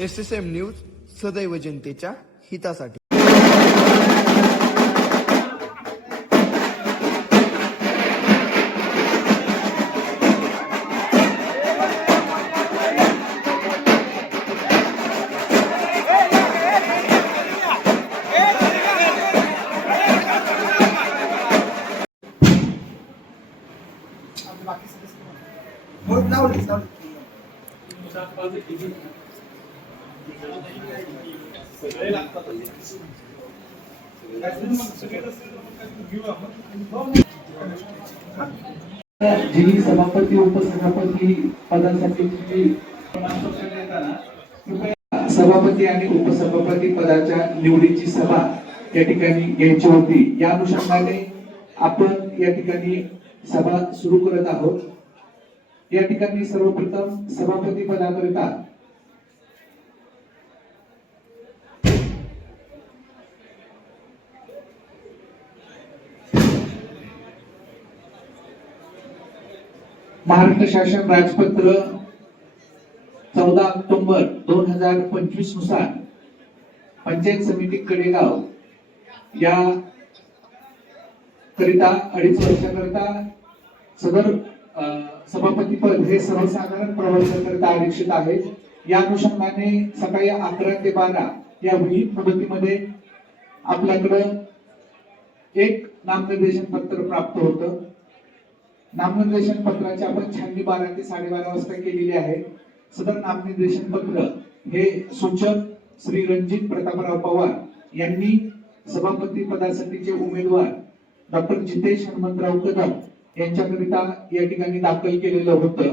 SSM news सदैव जनतेच्या हितासाठी। जी सभापती उपसभापती पदासाठी सभापती आणि उपसभापती पदाच्या निवडीची सभा या ठिकाणी घ्यायची होती। या अनुषंगाने आपण या ठिकाणी सभा सुरू करत आहोत। या ठिकाणी सर्वप्रथम सभापती पदाकरिता महाराष्ट्र शासन राजपत्र 14 ऑक्टोबर 2025 नुसार पंचायत समिती कडेगाव या करिता 2.5 वर्षाकरिता सदर सभापती पद हे सर्वसाधारण प्रवर्गाकरिता आरक्षित आहे। या अनुषंगाने सकाळी 11 ते 12 या विहित मुदतीमध्ये आपल्याकडे एक नामनिर्देशन पत्र प्राप्त होतं। नामनिर्देशन पत्राची आपण छाननी 12 ते 12:30 वाजता केलेली आहे। सदर नामनिर्देशन पत्र हे सूचक श्री रणजित प्रतापराव पवार यांनी सभापती पदासाठीचे उमेदवार डॉक्टर जितेश हनुमंतराव कदम यांच्याकरिता या ठिकाणी दाखल केलेलं होतं।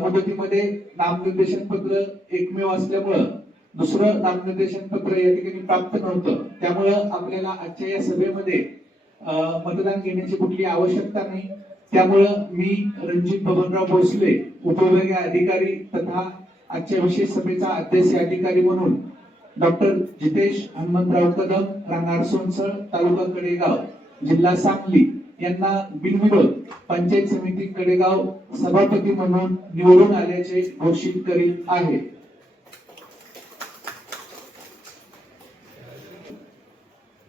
मुदतीमध्ये नामनिर्देशन पत्र एकमेव असल्यामुळं दुसरं नामनिर्देशन पत्र या ठिकाणी प्राप्त नव्हतं। त्यामुळं आपल्याला आजच्या या सभेमध्ये मतदान घेण्याची कुठली आवश्यकता नाही। त्यामुळं मी रणजित बबनराव भोसले उपविभागीय अधिकारी तथा आजच्या विशेष सभेचा अध्यक्ष अधिकारी म्हणून डॉक्टर जितेश हनुमंतराव कदम राहणार सोनसळ तालुका कडेगाव जिल्हा सांगली यांना बिनविरोध पंचायत समिती कडेगाव सभापती म्हणून निवडून आल्याचे घोषित करीत आहे।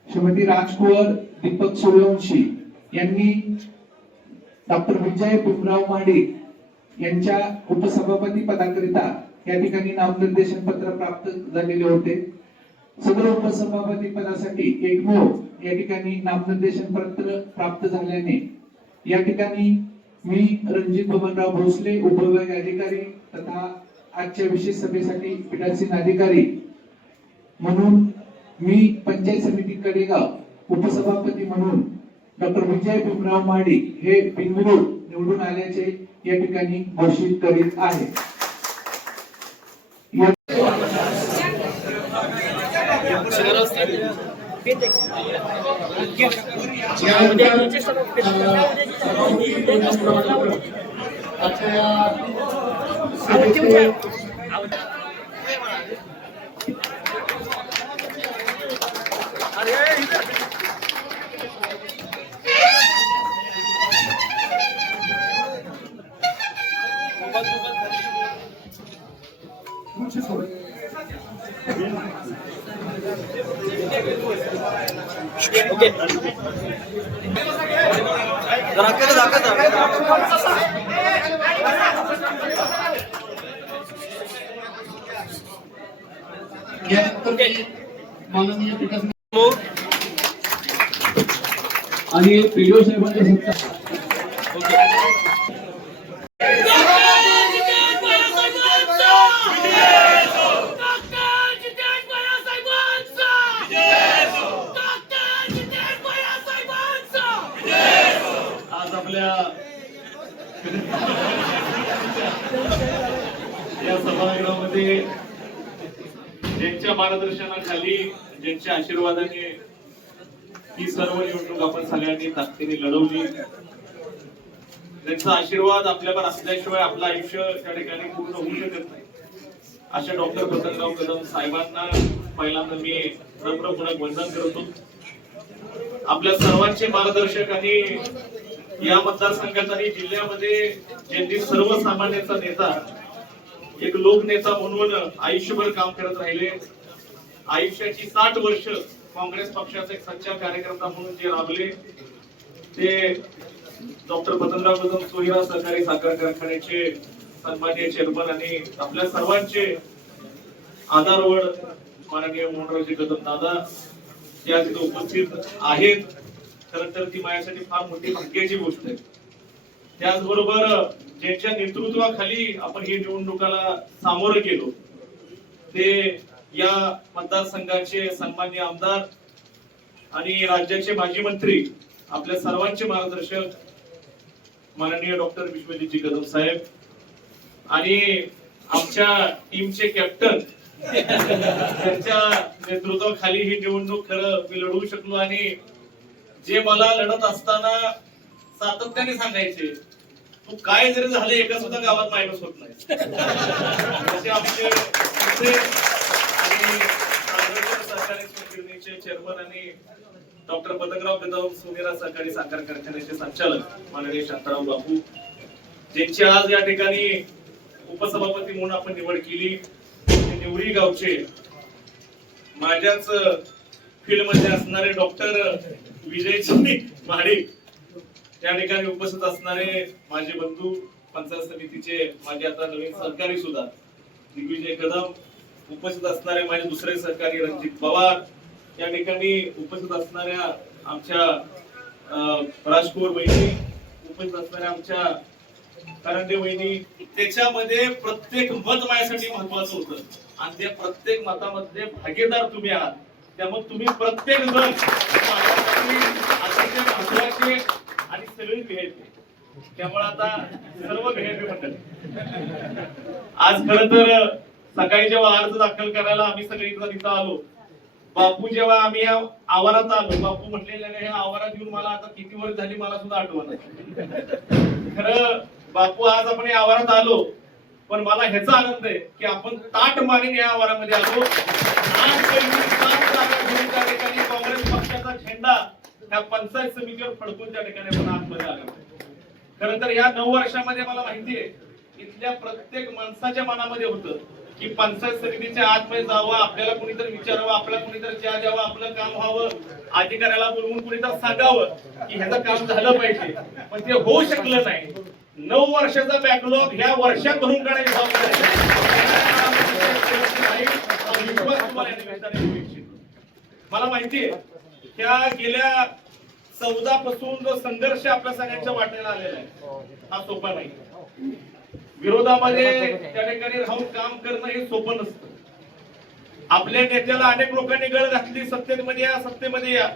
श्रीमती राजकुवर दीपक सूर्यवंशी यांनी डॉक्टर विजय भीमराव महाडिक यांच्या उपसभापती पदाकरिता या ठिकाणी नामनिर्देशन पत्र प्राप्त झालेले होते। सदर उपसभापती पदासाठी एकमेव या ठिकाणी नामनिर्देशन पत्र प्राप्त झाल्याने या ठिकाणी मी रणजित बबनराव भोसले उपविभागीय अधिकारी तथा आजच्या विशेष सभेसाठी पीठासीन अधिकारी म्हणून मी पंचायत समिती कडेगाव उपसभापती म्हणून डॉक्टर विजय भीमराव महाडिक हे बिनविरोध निवडून आल्याचे या ठिकाणी घोषित करीत आहे। ओके माननीय पीठासीन आणि पीडीओ साहेबांच्या सत्ता या सभागृहामध्ये ज्यांच्या मार्गदर्शनाखाली ज्यांच्या आशीर्वादाने ही सर्व निवडणूक आपण सगळ्यांनी ताकदीने लढवली, त्यांचा आशीर्वाद आपल्यावर असल्याशिवाय आपलं आयुष्य त्या ठिकाणी पूर्ण होऊ शकत नाही। अशा डॉक्टर पतंगराव कदम साहेबांना पहिल्यांदा मी नम्रपणे वंदन करतो। आपल्या सर्वांचे मार्गदर्शक आणि या मतदारसंघात आणि जिल्ह्यामध्ये ज्यांनी सर्वसामान्यांचा नेता एक लोकनेता म्हणून आयुष्यभर काम करत राहिले. आयुष्याची 60 वर्ष काँग्रेस पक्षाचा एक सच्चा कार्यकर्ता म्हणून जे राबले ते डॉक्टर पतंगराव कदम सोहिरा सहकारी साखर कारखान्याचे सन्माननीय चेअरमन आणि आपल्या सर्वांचे आधारवड माननीय मोहनरावजी कदम दादा या तिथे उपस्थित आहेत. खरं तर ती माझ्यासाठी फार मोठी भाग्याची गोष्ट आहे. त्याचबरोबर ज्यांच्या नेतृत्वाखाली आपण ही निवडणुकाला सामोरं गेलो ते या मतदारसंघाचे सन्माननीय आमदार आणि राज्याचे माजी मंत्री आपल्या सर्वांचे मार्गदर्शक माननीय डॉक्टर विश्वजितजी कदम साहेब आणि आमच्या टीमचे कॅप्टन त्यांच्या नेतृत्वाखाली ही निवडणूक खरं मी लढवू शकलो. आणि जे मला लढत असताना सातत्याने सांगायचे तू काय जरी झालं एका सुद्धा गावात मायनस होत नाही असे आमचे आणि सहकारी संघटनेचे चेअरमन आणि डॉक्टर पतंगराव कदम सोनेरा सहकारी साखर कारखान्याचे संचालक माननीय शांताराम बापू ज्यांची आज या ठिकाणी उपसभापती म्हणून आपण निवड केली. निवडी गावचे माझ्याच फील्ड मध्ये असणारे डॉक्टर विजयजी महाडिक त्या ठिकाणी उपस्थित असणारे माझे बंधू पंचायत समितीचे माझे आता नवीन सहकारी सुद्धा दिग्विजय कदम उपस्थित असणारे माझे दुसरे सहकारी रणजित पवार या ठिकाणी उपस्थित असणाऱ्या आमच्या राजकुमार वहिनी उपस्थित असणाऱ्या आमच्या करंडे वहिनी त्याच्यामध्ये प्रत्येक मत माझ्यासाठी महत्वाचं होतं आणि त्या प्रत्येक मतामध्ये भागीदार तुम्ही आहात. त्यामुळे तुम्ही प्रत्येक जण महत्वाचे आणि सगळे व्हीआयपी. त्यामुळे आता सर्व व्हीआयपी म्हणतात. आज खरं तर सकाळी जेव्हा अर्ज दाखल करायला आम्ही सगळे इथं आलो बापू जेव्हा आम्ही या आवारात आलो बापू म्हटलेल्या ह्या आवारात येऊन मला आता किती वर्ष झाली मला सुद्धा आठवण. खरं बापू आज आपण या आवारात आलो पण मला ह्याचा आनंद आहे की आपण ताट मानेने या आवारामध्ये आलो. त्या ठिकाणी काँग्रेस पक्षाचा झेंडा ह्या पंचायत समितीवर फडकून त्या ठिकाणी आपण आतमध्ये आलो. खरं तर या 9 वर्षामध्ये मला माहिती आहे इथल्या प्रत्येक माणसाच्या मनामध्ये होतं की पंचायत समितीच्या आतमध्ये जावं आपल्याला कुणीतरी विचारावं आपल्याला कुणीतरी चहा द्यावं आपलं काम व्हावं अधिकाऱ्याला बोलवून कुणीतरी सांगावं की ह्याचं काम झालं पाहिजे. पण ते होऊ शकलं नाही. 9 वर्षाचा बॅकलॉग ह्या वर्षात भरून काढायची मला माहितीये त्या गेल्या 14 पासून जो संघर्ष आपल्या सगळ्यांच्या वाटेला आलेला आहे हा सोपा नाही. विरोधामध्ये त्या ठिकाणी राहून काम करणं हे सोपं नसतं. आपल्या नेत्याला अनेक लोकांनी गळ घातली सत्तेमध्ये या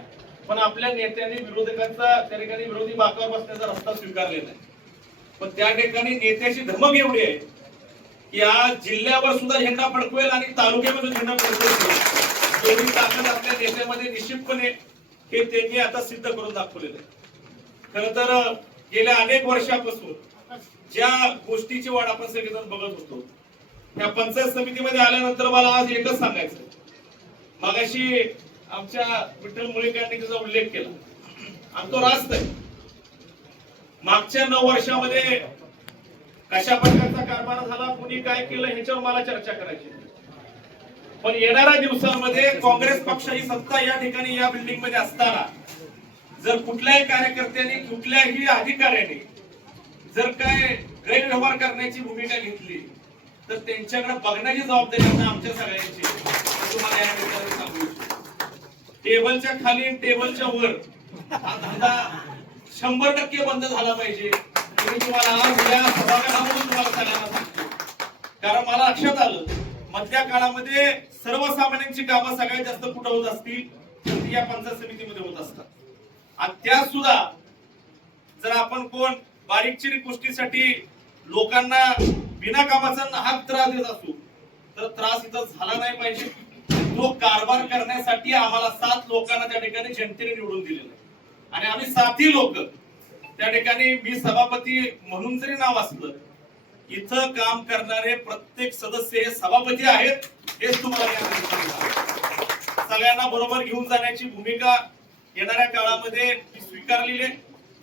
पण आपल्या नेत्यांनी विरोधकांचा त्या ठिकाणी विरोधी बाकावर बसण्याचा रस्ता स्वीकारलेला आहे. पण त्या ठिकाणी नेत्याची धमक एवढी आहे की आज जिल्ह्यावर सुद्धा झेंडा फडकवेल आणि तालुक्यामध्ये झेंडा फडकवेल एवढी ताकद आपल्या नेत्यामध्ये निश्चितपणे हे त्यांनी आता सिद्ध करून दाखवलेलं आहे. खरं तर गेल्या अनेक वर्षापासून ज्या गोष्टीची वाट आपण सगळेजण बघत होतो त्या पंचायत समितीमध्ये आल्यानंतर मला आज एकच सांगायचं. मगाशी आमच्या विठ्ठल मुळेकरांनी त्याचा उल्लेख केला आणि तो रास्त आहे. मागच्या 9 वर्षामध्ये कशा प्रकारचा कारभार झाला कुणी काय केलं ह्याच्यावर मला चर्चा करायची पण येणाऱ्या दिवसांमध्ये काँग्रेस पक्ष ही सत्ता या ठिकाणी या बिल्डिंग मध्ये असताना जर कुठल्याही कार्यकर्त्यांनी कुठल्याही अधिकाऱ्याने जर काय गैरव्यवहार करण्याची भूमिका घेतली तर त्यांच्याकडे बघण्याची जबाबदारी आमच्या सगळ्यांची तुम्हाला या ठिकाणी सांगू इच्छितो. टेबलच्या खाली टेबलच्या वर हा धंदा 100% बंद झाला पाहिजे. मी तुम्हाला आज या सभागृहामधून तुम्हाला सगळ्यांना सांगतो कारण मला लक्षात आलं मधल्या काळामध्ये सर्वसामान्यांची कामं सगळ्यात जास्त कुठं होत असतील तर या पंचायत समितीमध्ये होत असतात. आणि त्या सुद्धा जर आपण कोण बारीकचिरीक गोष्टीसाठी लोकांना बिना कामाचा नाहक त्रास देत असू तर त्रास इथं झाला नाही पाहिजे. तो कारभार करण्यासाठी आम्हाला 7 लोकांना त्या ठिकाणी जनतेने निवडून दिलेलं आहे आणि आम्ही 7ही लोक त्या ठिकाणी मी सभापती म्हणून जरी नाव असलं इथं काम करणारे प्रत्येक सदस्य हे सभापती आहेत हेच तुम्हाला सगळ्यांना बरोबर घेऊन जाण्याची भूमिका येणाऱ्या काळामध्ये मी स्वीकारलेली आहे.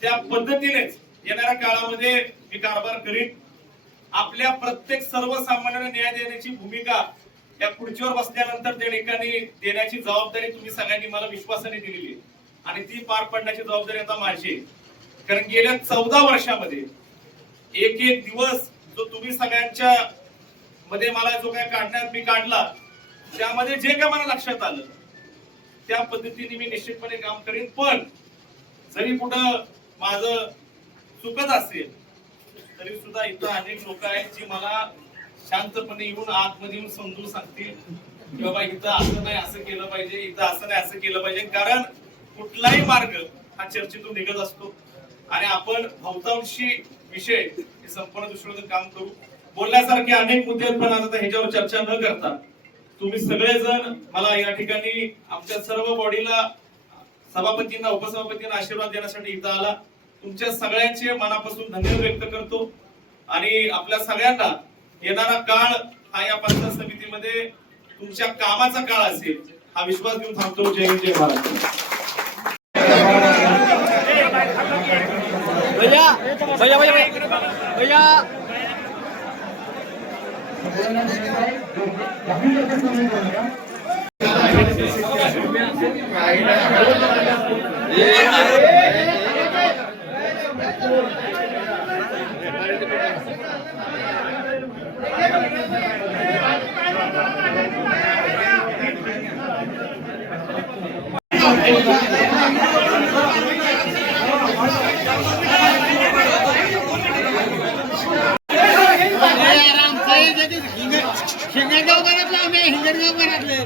त्या पद्धतीनेच येणाऱ्या काळामध्ये मी कारभार करीन आपल्या प्रत्येक सर्वसामान्यांना न्याय देण्याची भूमिका या खुर्चीवर बसल्यानंतर त्या ठिकाणी देण्याची जबाबदारी तुम्ही सगळ्यांनी मला विश्वासाने दिलेली आहे आणि ती पार पाडण्याची जबाबदारी आता माझी आहे. कारण गेल्या 14 वर्षामध्ये एक एक दिवस जो तुम्ही सगळ्यांच्या मध्ये मला जो काय काढण्यात मी काढला त्यामध्ये जे काय मला लक्षात आलं त्या पद्धतीने मी निश्चितपणे काम करेन. पण जरी कुठं माझं चुकत असेल तरी सुद्धा इथं अनेक लोक आहेत जी मला शांतपणे येऊन आतमध्ये येऊन समजून सांगतील की बाबा इथं असं नाही असं केलं पाहिजे, इथं असं नाही असं केलं पाहिजे. कारण कुठलाही मार्ग हा चर्चेतून निघत असतो आणि आपण बहुतांशी विषय हे संपूर्ण दृष्टीने काम करू. बोलण्यासारखे अनेक मुद्दे आहेत पण आता ह्याच्यावर चर्चा न करता तुम्ही सगळेजण मला या ठिकाणी आमच्या सर्व बॉडीला सभापतींना उपसभापतींना आशीर्वाद देण्यासाठी इथं आला. तुमच्या सगळ्यांचे मनापासून धन्यवाद व्यक्त करतो आणि आपल्या सगळ्यांना येणारा काळ हा या पंचायत समितीमध्ये तुमच्या कामाचा काळ असेल हा विश्वास घेऊन थांबतो. जय हिंद, जय महाराष्ट्र. भैया भैया भैया भैया हिंगणगाव घरातलं आम्ही हिंगणगाव घरातले